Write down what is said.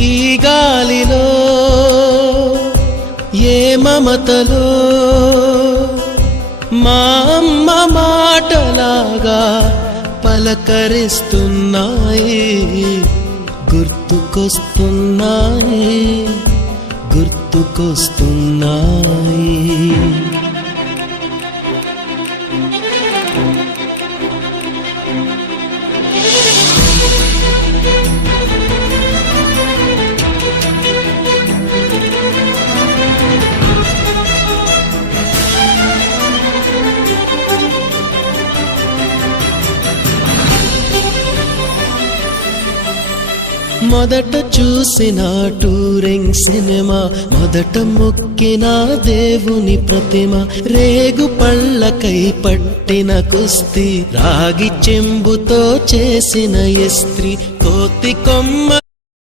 ఈ గాలిలో ఏ మమతలో మా అమ్మ మాటలాగా పలకరిస్తున్నాయి, గుర్తుకొస్తున్నాయి, గుర్తుకొస్తున్నాయి. మొదట చూసిన టూరింగ్ సినిమా, మొదట మొక్కిన దేవుని ప్రతిమ, రేగు పళ్ళకై పట్టిన కుస్తీ, రాగి చెంబుతో చేసిన ఇస్త్రీ, కోతి కొమ్మ